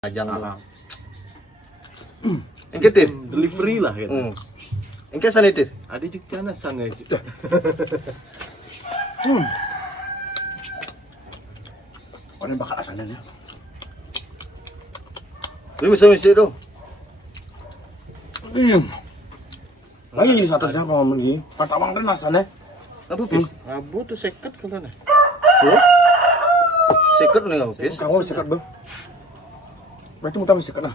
Jangan. Engke tir delivery lah gitu. Engke sana tir. Ada juga na sana itu. Ano bakal asalan niya? Lu misi dong. Lagi di atas dah kalau lagi. Patawang kan asalnya. Apa pis? Abu tuh seket kalau na. Seket nih apa pis? Kamu sekat bang. Berarti mau tambah sekat lah.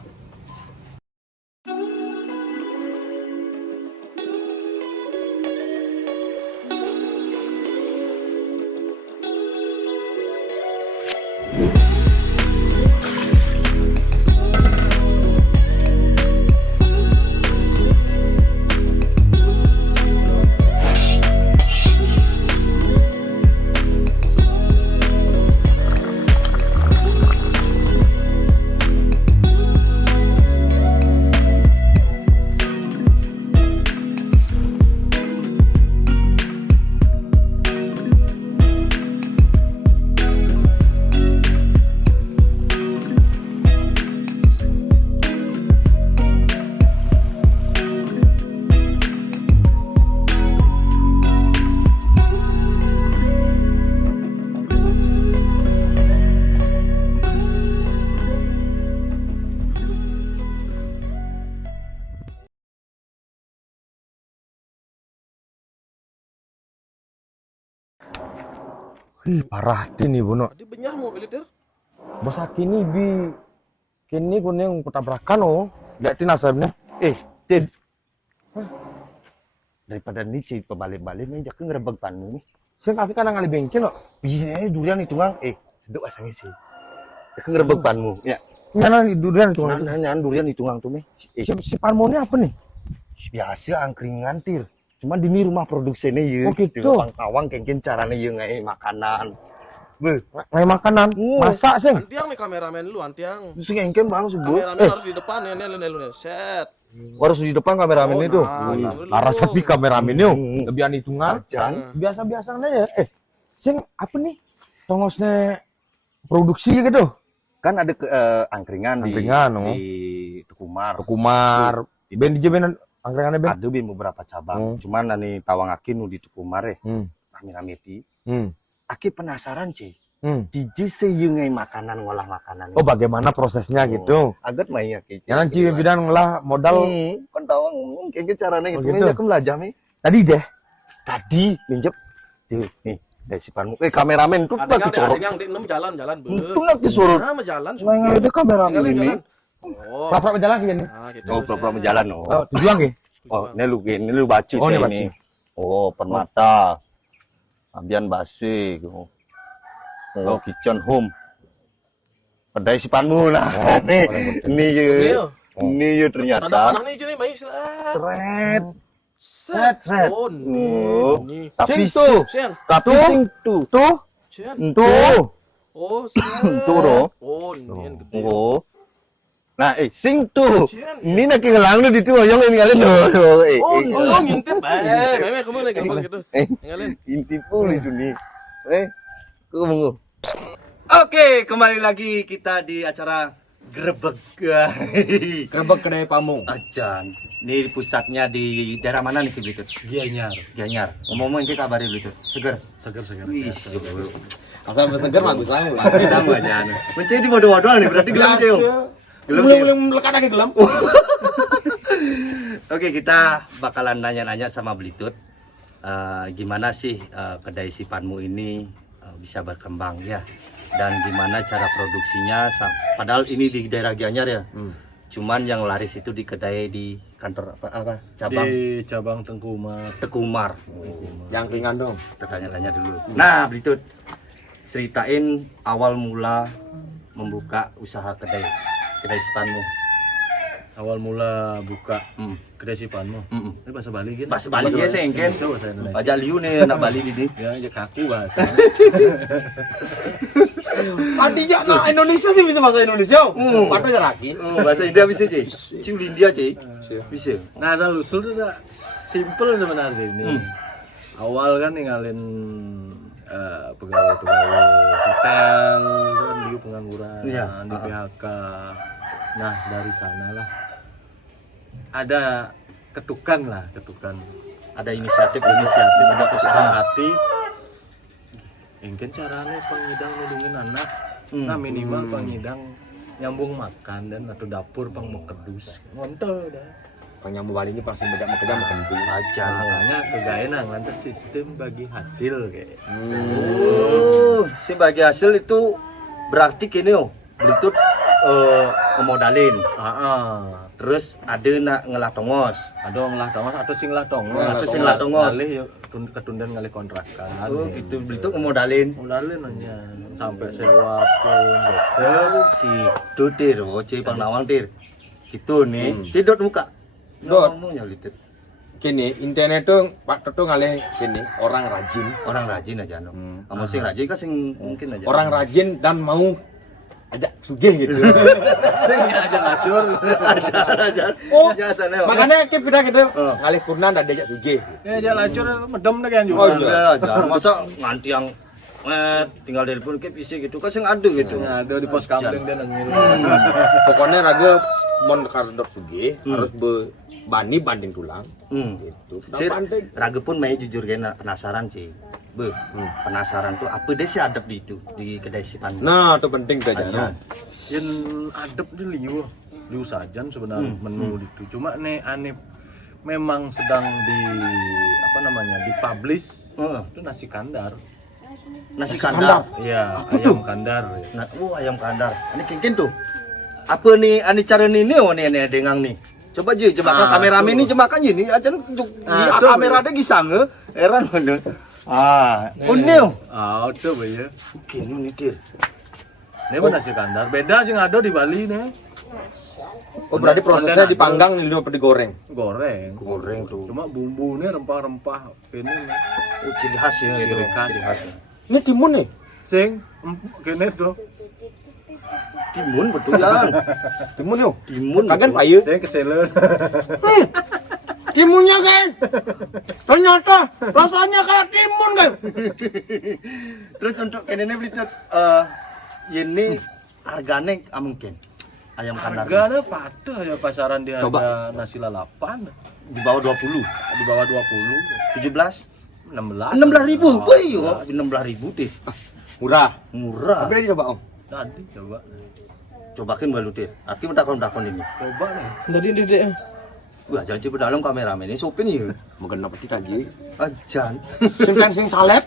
Parah ini Bono. Tadi benyah mau militer. Bos kini kini kuning kutabrakan oh. Lihat nasabnya. Tin. Daripada nih sih pebalik-balik nih jak ngerebek panu nih. Sing kaki kan ngali bengkel loh. Bisa durian itu ngang. Seduk asangnya sih. Jak ngerebek panmu. Ya. Mana durian itu? Nanya durian itu ngang tuh nih. Si panmonnya apa nih? Biasa angkringan tir. Cuma di rumah produksinya ya. Oh gitu. Tawang kengkin caranya ya ngai makanan. Ngai makanan. Masak sing. Antiang nih kameramen lu antiang. Terus kengkin bang subuh. Kameramen harus di depan ya nih set. Harus di depan kameramen itu. Larasat di kameramen yo. Lebihan hitungan. Jangan. Biasa-biasa aja. Sing apa nih? Tongosnya produksi gitu. Kan ada angkringan di Tukumar. Di ben di ben angkringannya ben. Ada beberapa cabang. Cuman nih Tawangakin di Tukumar ya. Rame-rame di. Aki penasaran sih. Di JC ngai makanan ngolah makanan. Oh bagaimana prosesnya gitu? Agak main ya ki. Jangan cium bidan ngolah modal. Kan tawang kayak caranya gitu. Gitu. Aku belajar nih. Tadi deh. Tadi minjep. Nih dari sipanmu. Kameramen tuh lagi corok. Ada yang di jalan. Itu lagi suruh. Nah, jalan. Nggak ada kameramen ini. Oh. Pura-pura berjalan gini. Nah, gitu. Oh, pura-pura menjalan oh. Tujuan gini. Oh, ini lu baci Oh, ini teh baci. ini. Oh, permata. Ambian basi. Oh, kitchen home. Pedai sipanmu lah. Ini ya ternyata. Ada panah nih nih, baik Seret. Set. Oh, nih. Tapi Sing tuh. Sen. Tapi sing tuh. Sen. Tuh. Oh, set. Tuh, Ro. Oh, nih gede. Oh. Nah, sing tuh. Sen. Ini nak ngelang lu di tuh yang ngalin lo. Oh, ngintip. Meme kamu lagi gampang gitu. Ngalin. Intip pun itu nih. Kamu. Oke, kembali lagi kita di acara Grebek. Kerebek kedai pamung. Ajan. Ini pusatnya di daerah mana nih gitu? Gianyar. Ngomong-ngomong ini kabarin gitu. Seger. Wih, Asal berseger bagus lah. sama aja. Mencari di bodoh-bodoh nih berarti gelam aja yuk. Belum melekat lagi gelam. Oke, kita bakalan nanya-nanya sama Blitut. Gimana sih kedai sipanmu ini bisa berkembang ya? Dan gimana cara produksinya? Padahal ini di daerah Gianyar ya. Cuman yang laris itu di kedai di kantor apa cabang Di cabang Tengkumar. Tekumar. Yang ringan dong. Kita tanya-tanya dulu. Nah, Blitut, ceritain awal mula membuka usaha kedai sipanmu. Awal mula buka kedai sipanmu. Ini bahasa Bali gitu. Bahasa Bali ya sengken. Bahasa Indonesia. Bajak liu nih anak Bali ini. Ya, ya kaku bahasa. Artinya nah Indonesia sih bisa bahasa Indonesia. Padahal ya lagi. Bahasa India bisa sih. Cium India sih. Bisa. Nah, asal usul tuh udah simple sebenarnya ini. Awal kan ninggalin pegawai-pegawai hotel kan dulu pengangguran Iya. di PHK Nah dari sanalah ada ketukan. Ada inisiatif Ada kesukaan hati. Mungkin caranya pengidang nulungin anak. Nah minimal pengidang nyambung makan dan atau dapur pang mau kedus. Ngontol dah. Panyambu bali ini pasti banyak bekerja makan itu. aja. Makanya kegaenan lantas sistem bagi hasil kayak. Sebagai hasil itu berarti kini Belitung ngemodalin. Terus ada nak ngelah tongos. Ada ngelah tongos atau sing lah tongos. Atau sing lah tongos. Ngalih yuk ketundan ngalih kontrakan. Gitu Belitung ngemodalin. Modalin aja sampai sewa pun gitu. Gitu tir, Ci Panawang tir. Gitu nih. Tidot muka. Dot. Ngomongnya litit. Kini internet tuh Pak Toto ngalih kini orang rajin. Orang rajin aja no. Kamu sing rajin kan sing mungkin aja. Orang rajin dan mau ajak sugih gitu. Sing aja ngacur. aja. Oh, Ya sana. makanya kita gitu ngalih kurnan dan diajak sugih. Ya aja ngacur medem deh kan juga. Oh, iya. aja. Masa nganti yang tinggal telepon ke PC gitu kan sing ada gitu. Ada di pos kamling dia nangil. Pokoknya raga mon kardok sugih harus bani banding tulang gitu. Sir, Pandai. raga pun main jujur kena penasaran sih. Penasaran tuh apa deh sih adab di itu di kedai si Pandu. Nah, itu penting tuh Aja. jangan. Yang adep di liu sajan sebenarnya menu itu. Cuma nih aneh memang sedang dipublish itu nasi kandar. Nasi kandar. Iya, Apa ayam tuh? kandar. Ya. Nah, ayam kandar. Ini kengken tuh. Apa nih cara ini nih dengang nih. Coba je jemakan kameramen ini jemakan ini aja kamera ada gisang heran mana. Unil. Itu ya. Gini nih dir. Ini pun nasi kandar. Beda sih ngado di Bali nih. Oh, berarti prosesnya dipanggang nih apa digoreng? Goreng. Goreng tuh. Cuma bumbunya rempah-rempah ini nih. Ciri khas ya itu. Ciri khas. Ciri khas. Ini timun nih. Sing kene tuh. Timun betulan. Timun yuk. Timun. Kagan betul. payu. Saya keselen. Timunnya kan. Ternyata rasanya kayak timun kan. Terus untuk kenene beli ini harganya mungkin ayam kandar Harganya patah ya pasaran di harga Coba. nasi lalapan di bawah 20, di bawah 20, 17, 16. 16.000. Wih, 16.000 deh. Murah. Murah. Tapi aja coba om. Tadi coba. Cobakin balu deh. Aki mentakon ini. Coba nih. Tadi dek. Wah, jangan coba dalam kameramen ini sopin ya. Mau kenapa kita aja? Ajan. Sing salep.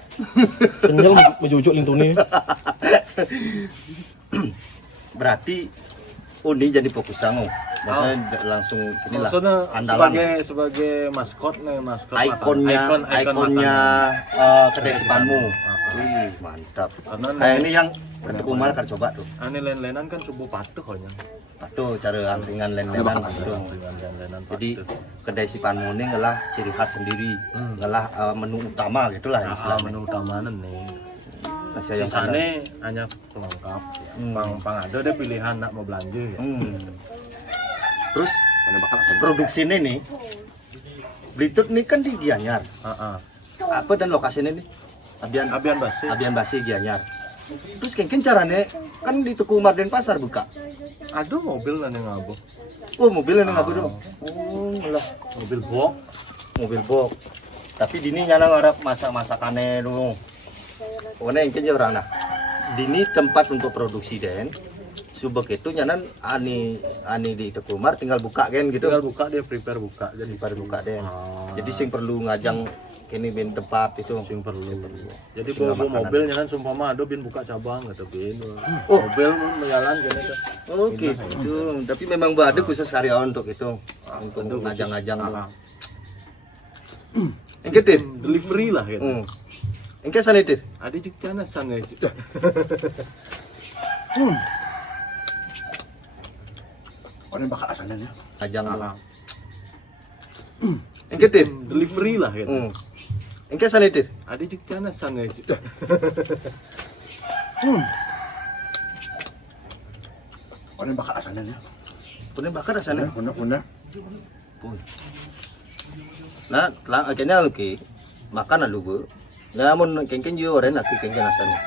Kenyal mejujuk lintuni. Berarti ini jadi fokus sangu. Maksudnya langsung inilah Maksudnya andalan. sebagai maskot nih, maskot Ikonnya kedai Sipanmu. Wih, mantap. Karena Kayak ini yang ketuk Umar kan coba tuh. Ane len-lenan kan subuh patuh kayaknya. Tuh cara angkringan len-lenan gitu. Len-lenan Jadi kedai Sipanmu ini ngelah ciri khas sendiri, ngelah menu utama gitulah istilahnya. menu utamanan nih. Nasi ayam kandar. Sisane hanya pelengkap. Pang ada deh pilihan nak mau belanja ya. Terus Mana bakal produksinya nih, Belitung ini kan di Gianyar. Apa dan lokasinya nih? Abian Basi. Abian Basi Gianyar. Terus kengken caranya kan di Tuku Umar Denpasar buka. Ada mobil nanti ngabo. Oh mobilnya nih nggak dong. Oh lah Mobil box. mobil box. Tapi dini nyala ngarap masakannya dulu. Pokoknya yang kerja orang nah. Dini tempat untuk produksi den. Subek itu nyanan ani di Tuku Umar tinggal buka kan gitu. Tinggal buka dia prepare buka jadi Pada buka den. Jadi sing perlu ngajang kini bin tempat itu. sing perlu. Jadi bawa mobilnya kan sumpama ada bin buka cabang gitu bin. Oh. Mobil menjalan gini tuh. Oh gitu. Tapi memang ada khusus karyawan untuk itu. Untuk ngajang-ngajang. Engke Dir. Delivery lah gitu. Engke sana Dir. Ada juga sana sana. Mana bakal asalnya? Ngajang. Engke Dir. Delivery lah gitu. Engke sana Dir. Ada juga sana sana. Mana bakal asalnya? Punya bakar sana. Puna. Nah, akhirnya lagi makan alu bu. Namun kengken juga orang lagi kengken asalnya.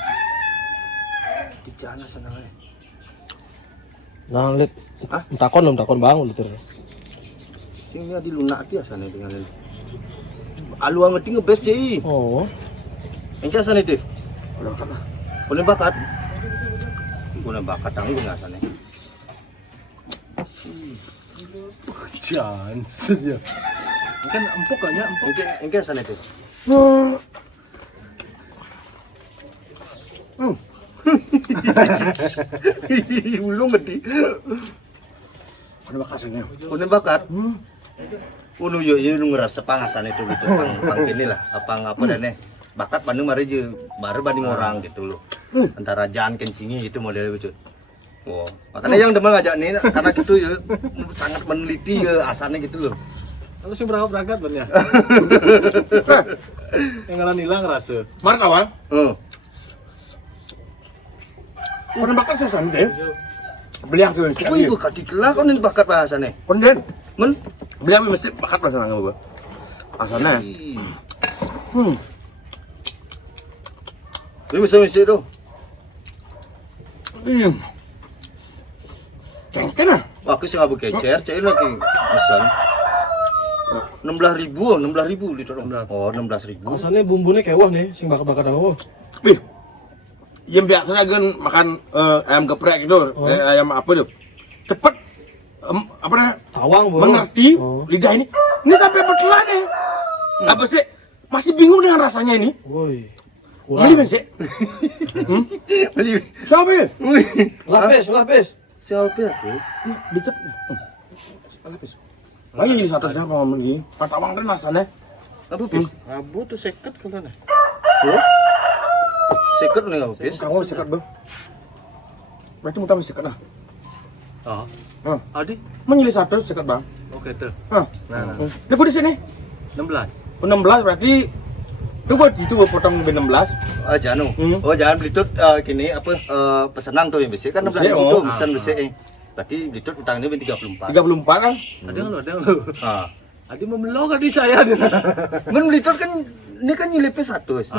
Bicara sana. Nah, lihat. Hah? Takon bang, udah Singnya di lunak biasa nih dengan ini. Alu ang ngerti ngebes sih. Oh. Engke asane deh. Udah kan lah. Punya bakat. Punya bakat tanggung asane. Chance ya. Kan empuk kayaknya empuk. Engke asane deh. Belum ngerti. Ada bakasnya. Punya bakat. Unu yo nu ngerasa pangasan itu gitu pang ini lah apa dan bakat Bandung mari je baru banding orang gitu loh antara jangan kensingi itu model itu. Oh makanya yang demen ngajak nih karena gitu ya sangat meneliti ya asalnya gitu loh. Lalu sih berapa berangkat ban ya? Yang ngalan hilang rasa. Mar kawan. Pernah bakar saya deh. Beli yang keren. Oh ibu kaki kelah kan ini bakat bahasannya. Konden. Men? Beli yang mesti bakat bahasa nggak gua. Asalnya. Ini bisa dong. Cengken ah. Aku sih nggak kecer, cari lagi pesan. 16.000 liter dong. Oh 16.000. Asalnya bumbunya kayak wah nih, sing bakar-bakar apa? Ih. Yang biasanya kan makan ayam geprek gitu, ayam apa tuh? Cepet apa namanya? Tawang, Bro. Mengerti lidah ini. Ini sampai bertelan nih. Apa sih? Masih bingung dengan rasanya ini. Woi. Beli kan sih? Beli. Siapa ya? Lapis. Siapa aku? Dicep. Lapis. Makanya jadi satu sedang ngomong gini. Patawang kan rasanya. Apa pis? Abu tuh seket kalau nih. Oh? Seket nih apa pis? Kamu sikat bang. Berarti mau tambah sikat lah. Oh. Adi. Menyilih satu sikat bang. Oke tuh. Nah. Ini gua di sini. 16. 16 berarti itu buat itu gua potong lebih 16. Jangan. Oh jangan beli tut gini apa pesenang tuh yang besi kan 16.000 oh. tuh pesan besi. Berarti beli tut utangnya 34. 34 kan? Ada lu. Ah. Adi memelok di saya. Men beli tut kan ini kan nyilipnya 100.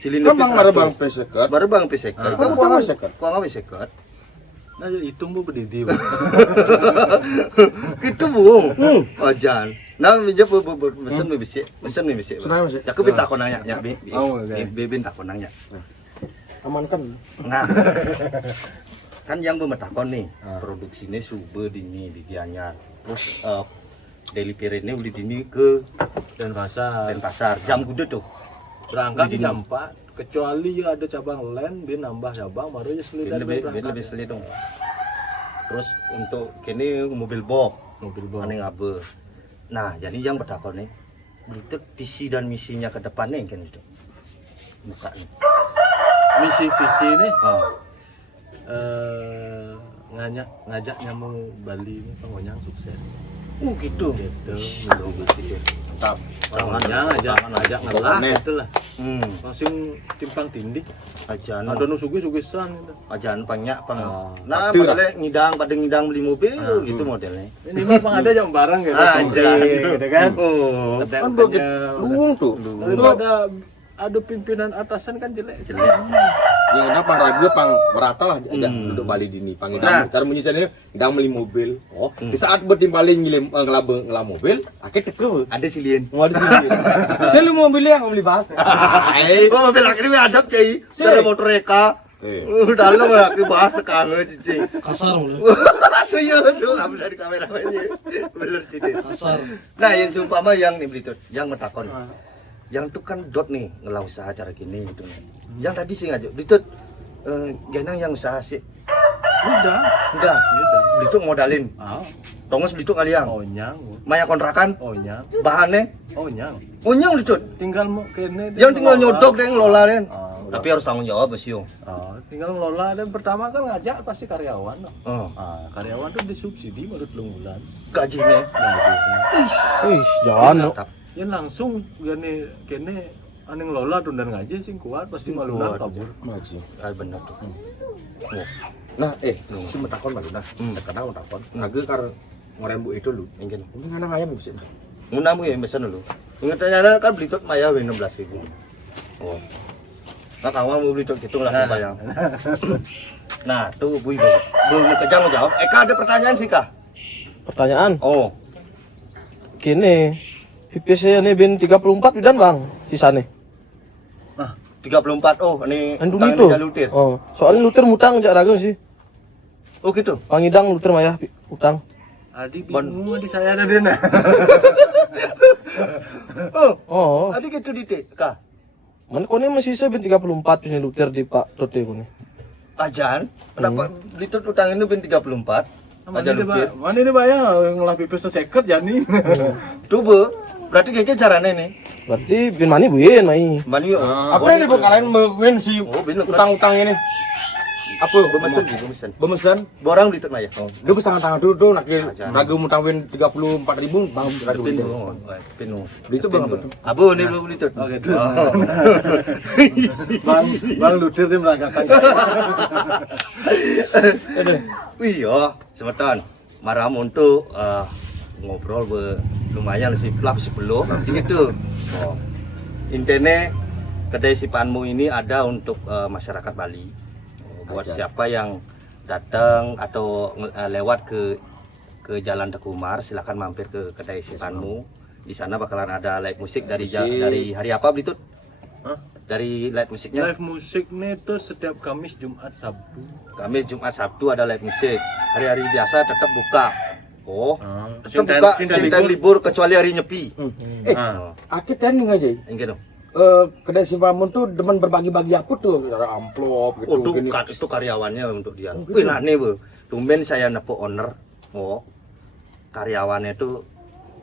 Silinder Kan bang ada bang pesekat. baru bang pesekat. Kan utang pesekat. Kok nggak pesekat? Nah itu mau berdiri. Gitu bu. Oh jangan. Nah minjak pesan besi. Senang masih. Ya aku minta kau nanya ya bi. Oh, oke. Bebin tak kau nanya. Amankan. Nah, kan yang bermetakon nih, produksinya sube dini di Gianyar. Terus delivery ini beli dini ke Denpasar. Jam kudu tuh. Berangkat di jam 4. Kecuali ya ada cabang lain, dia nambah cabang, baru ya selidar Lebih sulit dong. Terus untuk kini mobil box, aneh ngabe. Nah, jadi yang bertakon nih, berita visi dan misinya ke depannya kan itu. Buka nih. misi visi ini Oh. ngajak nyamuk Bali ini pokoknya sukses. Gitu. Gitu, mantap. Pokoknya ngajak ngelah gitu lah. Langsung timpang tindih. Ajan. Ada nu sugi-sugisan gitu. Ajan banyak pang. Oh. Nah, modelnya pada ngidang beli mobil gitu modelnya. Ini mah pang ada jam barang gitu. Anjay, gitu kan. Oh. Kan begitu luang tuh. Itu ada pimpinan atasan kan jelek. Yang ada pang ragu pang merata lah aja untuk Bali dini pang idam. Cara menyicarnya idam beli mobil. Oh, di saat bertimbalin ngelam mobil, akhirnya teke. Ada silien. Mau ada sini. Saya lu mobil yang beli bahasa. Gua mobil akhirnya adap cai. Cara motor reka. Udah lo aku bahas sekarang cici. Kasar mulai. Tuh ya, tuh ambil dari kamera aja. Bener cici. Kasar. Nah, yang seumpama yang nih beli tuh, yang metakon. Yang itu kan dot nih ngelau usaha cara gini gitu. Yang tadi sih ngajak beli tuh genang yang usaha sih. Udah. Beli tuh modalin. Tongos beli tuh kalian. Onyang. Maya kontrakan. Onyang. Bahannya. Onyang. Onyang beli tuh. Tinggal mau kene. Yang tinggal nyodok deh ngelola deh. Tapi harus tanggung jawab sih. Tinggal ngelola dan pertama kan ngajak pasti karyawan. Oh. Karyawan tuh disubsidi baru 3 bulan. Gajinya. Ih, jangan. Mantap. Ya langsung gini kene ane ngelola tuh dan ngaji sing kuat pasti malunan kabur. Maji. Bener tuh. Nah, si metakon baru nah. Terkadang metakon. Agak kar ngorembu itu lu. Ingin. Ini nganang ayam bisa. Ngunamu ya pesan dulu. Ingatnya kan beli tot maya 16.000. Oh. Nah, kawan mau beli tot hitung lah bayang. Nah, tuh bui banget. belum kejang menjawab. Eka ada pertanyaan sih kah? Pertanyaan. Oh, Kini VPC ini bin 34 bidan bang sisane. nah 34. Oh, ini Kan dulu utang itu. ini lutir. Oh, soalnya lutir mutang jak ragu sih. Oh gitu. Pangidang lutir maya utang. Adi bingung di saya ada dia. Oh, Oh, ada gitu ditik kah? mana kone masih sisa bin 34 sini lutir di Pak Tote kone. Ajan, kenapa litut utang ini bin 34? Aja lutir. Mana ini bayang ngolah pipis tuh seket jani. Coba, berarti kayaknya caranya nih. Berarti bin mani buin mai. Mani yuk. Apa ini buat kalian mewin si Oh, bener kan? utang-utang ini? Apa Bemesan gitu, bemesan. Bemesan? Borang litut mah ya. Oh, Dia kesang tangan dulu tuh, nakil Ajan. ragu mutang win 34.000 bang ragu pin. itu. Pin. Itu bang apa tuh? Abu nih belum litut. Oh, gitu. Oh. Bang lutir dia meragakan. Wih, oh, semeton. Maram untuk ngobrol lumayan sih pelap sebelum gitu. Oh. Intinya kedai sipanmu ini ada untuk masyarakat Bali. Buat siapa yang datang atau lewat ke Jalan Tekumar, silakan mampir ke kedai sipanmu. Di sana bakalan ada live musik dari dari hari apa Blitut? Hah? Dari live musiknya. Live musik nih tuh setiap Kamis, Jumat, Sabtu. Kamis, Jumat, Sabtu ada live musik. Hari-hari biasa tetap buka. Oh, tetap Sinten- buka sinten sinten libur kecuali hari nyepi. Ah. Akhir kan aja. Enggak dong. Kedai simpamun tuh demen berbagi-bagi apa tuh? Ada amplop gitu. Oh, gini. itu karyawannya untuk dia. Oh, gitu. Wih, nah nih, Bu. Tumben saya nepuk owner. Oh. Karyawannya tuh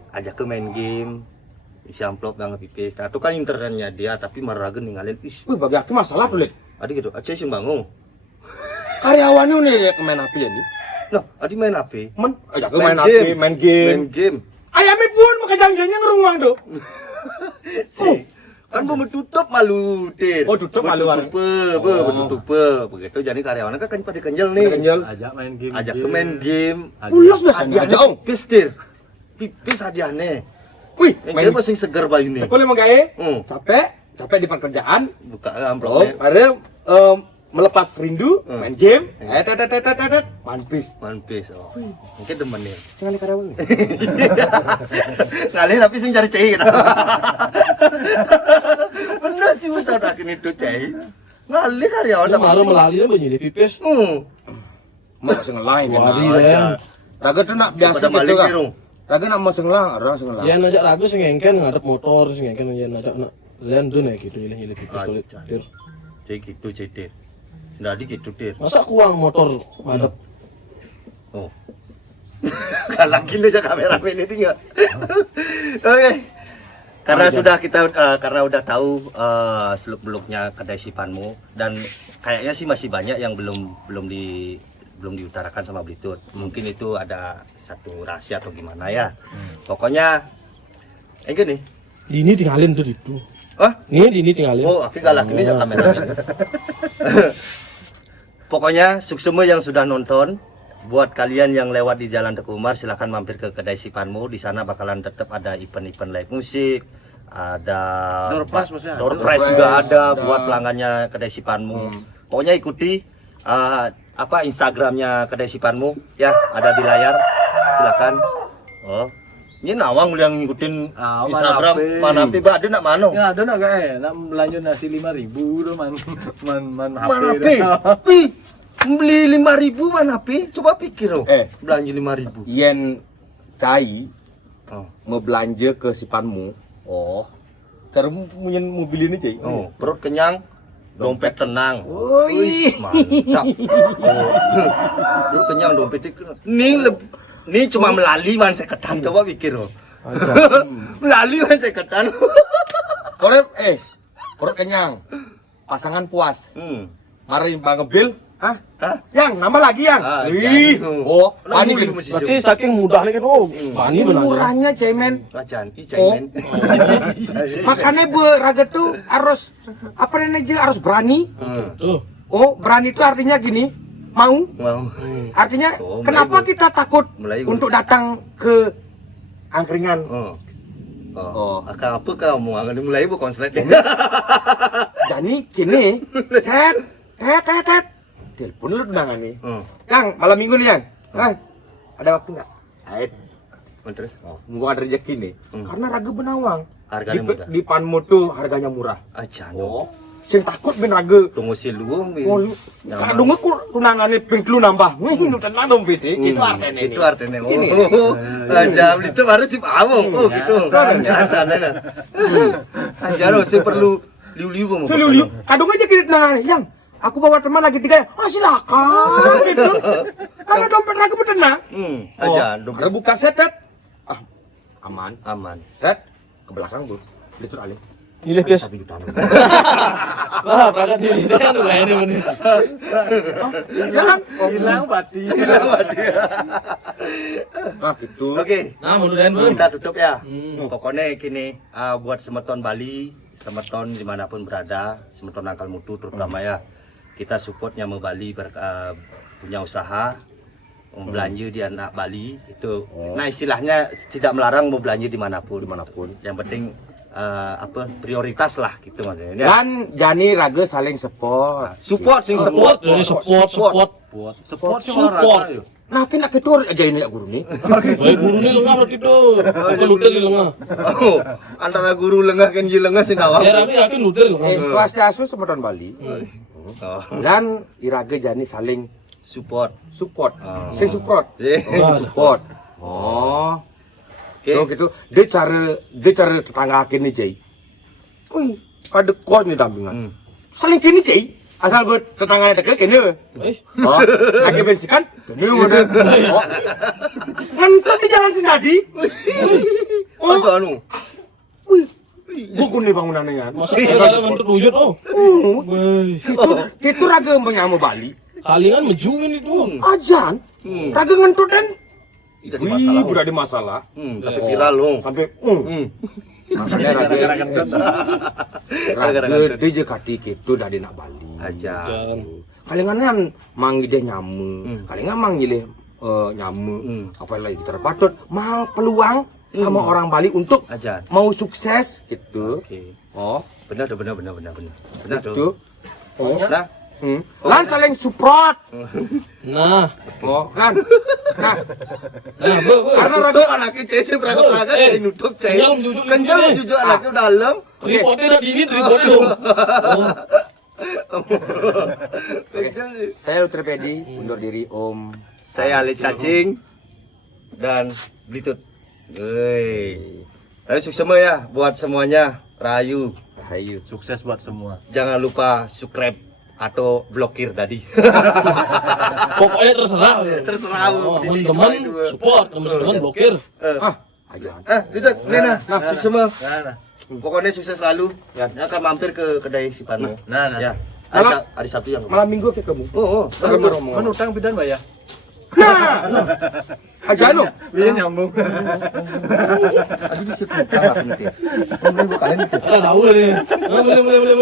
ajak ke main game. Isi amplop yang pipis. Nah, itu kan internetnya dia tapi maragen ninggalin. Ih, Wih, bagi aku masalah tuh, Lid. adi gitu. Aceh sing bangun. Karyawannya nih ke main api ya nih. Nah, adi main HP. Ajak ke main api, main game. Main game. Ayamnya pun maka jangan-jangan ngerungang tuh. Si. Kan belum tutup malu, Tir. Oh, tutup malu, Betutup. Begitu jadi karyawannya kan pada kenjel nih. Kenjel. Ajak main game. Ajak ke main game. Pulas biasanya. Ajak om. Pipis, Tir. Pipis hadiahnya. Wih, Yang main dia masih segar bayu nih. tekul emang gawe. Hmm. Capek di pekerjaan. Buka Oh, amplopnya. ada melepas rindu, Hmm. main game. Manpis. One Piece. Oh. Mungkin demen nih. Sekali karyawan. Ngalih tapi sing cari cai. Bener sih usah dakin itu cai. Ngalih karyawan Ada malu melali banyak di pipis. Mau sengelain ya. Wadi nah. ya. Raga tuh nak biasa Pada gitu maling kan. birung. Raga nak mau sengelang, ada sengelang. Ya najak ragu sengengken ngadep motor sengengken ya najak nak lain tuh nih gitu ini pipis kulit. Tir. Cai gitu cai Tir. Jadi gitu Tir. Masa kuang motor ngadep. Oh. Galak gila aja kameramen ini tinggal. Oke. Karena sudah kita karena udah tahu seluk-beluknya kedai sipanmu dan kayaknya sih masih banyak yang belum diutarakan sama Blitut. Mungkin itu ada satu rahasia atau gimana ya. Pokoknya gini. Dini tinggalin tuh itu. Hah? Nih dini tinggalin. Oh, aku galak ini ya kameramen. Pokoknya suksema yang sudah nonton, buat kalian yang lewat di Jalan Tekumar silahkan mampir ke kedai sipanmu. Di sana bakalan tetap ada event-event live musik, ada Door prize maksudnya ada. door prize juga ada buat pelanggannya kedai sipanmu. Pokoknya ikuti Instagramnya kedai sipanmu ya, ada di layar. Silakan. Oh, ini nawang yang ngikutin Ah, Instagram mana mana Pak ada nak mano? Ya ada nak kayak nak belanja nasi 5.000 tuh man HP. Mana dah. Pi? Beli 5.000 mana Pi? Coba pikir oh. Belanja 5.000. Yen cai Oh. mau belanja ke sipanmu. Oh. Cara punya mobil ini cai. Oh, perut kenyang, dompet tenang. Wih. Mantap. Oh. Perut kenyang, dompet ini cuma melalui man seketan. Coba pikir oh. Melalui man seketan. Korep perut kenyang. Pasangan puas. Marahin bang ngebil. Hah? Yang nambah lagi yang. Wih. Oh, Ani ani Berarti saking mudahnya kan oh bani ini benar. murahnya cemen. Rajan, Oh. ijain. Makanya raga tuh harus apa namanya harus berani. Tuh. Oh, berani itu artinya gini, mau. Mau. Artinya Oh, kenapa Melayu. kita takut Melayu. untuk datang ke angkringan? Oh. Oh. Akan apa kamu? Akan mulai bu konslet. Jadi gini, tet. telepon lu tunangan nih. Hmm. Yang malam minggu nih yang, ada waktu nggak? Ayo, Terus gua ada rezeki nih. Karena Raga Benawang. Harganya di, murah. Di Panmo tuh harganya murah. aja. Sing takut ben Raga. Tunggu si luang. Kadung aku tunangannya pengklu nambah. Wih, nu tenang dong bede. Gitu artinya ini. Itu artinya. Ini. Aja itu harus si pawong. Oh gitu. Biasa nana. Aja lo sih perlu liu-liu mau. Liu-liu. Kadung aja kiri tunangannya. Yang aku bawa teman lagi 3. Silakan gitu. Karena dompet Raga tenang. Aja. Ada buka setet. Aman. Set ke belakang, Bro. Itu alih. Ini guys. 1 juta. Wah, berangkat di kan udah ini bener. Ya kan? Hilang bati. Nah, gitu. Oke. Nah, mudah-mudahan Bang. Kita tutup ya. Pokoknya gini, buat semeton Bali, semeton dimanapun berada, semeton Angkal Mutu terutama ya, kita support Nyamuk Bali punya usaha belanja di anak Bali itu. Nah istilahnya tidak melarang mau belanja dimanapun. Yang penting prioritas lah gitu maksudnya. Dan Jani Raga saling support. Support sing Support, support. Support Support. Nah, kena ketua aja ini ya guru nih. Baik guru ni lengah berarti tu. Bukan luter di lengah. Oh, antara guru lengah kan je lengah sing awak. Ya Raga yakin luter di lengah. Swastiastu semeton Bali. Oh, Dan Iraga Jani saling support. Sing support. Support. Oh. Oke. Tuh gitu. Dia cara tetangga kini Jai. Wih, ada kuat nih dampingan. Saling kini Jai. Asal gue tetangganya deket kini. Oh, lagi bensikan. Kini udah. Oh. Ngentot di jalan Sindadi. Oh, anu. Wih. Buku nih bangunannya kan. Masa negara mentut wujud oh. Wih. Itu Raga menyamu Bali. Salingan menjuin itu. Ajan. Raga ngentut dan Tidak ada masalah. udah ada masalah. Tapi viral loh. Sampai makanya Raga dia je kati gitu dari nak Bali. Aja. Kalingan mangi deh nyamu. Kalingan mangi deh nyamu. Apa lagi kita patut mang peluang sama orang Bali untuk Aja. mau sukses gitu. Oke. Oh, Benar tuh. Benar gitu. tuh. Oh. Nah, Lan saling support. Nah, Oh, kan. Nah, nah, bu. karena Raga anaknya CC berangkat kayak nutup cai. Kenyang jujur Kenyang gini. jujur anaknya dalam. Reportnya udah dingin, reportnya dong. saya Luther Pedi undur diri Om. Saya Ali Cacing dan Blitut. Ayo sukses semua ya buat semuanya. Rahayu. Rahayu. Sukses buat semua. Jangan lupa subscribe atau blokir tadi. Pokoknya terserah. Terserah. Teman-teman support, teman-teman blokir. Aja. Blitut, Lena. Sukses semua. Nah. Pokoknya sukses selalu. Ya, akan mampir ke kedai si Panmo. Nah. Ya. Malam- Hari Sabtu yang Malam minggu ke kamu. Oh. Menutang bidan bayar. Aja lo. Biar nyambung. Tadi bisa buka lah penting. Boleh buka ini. Tahu nih. Boleh.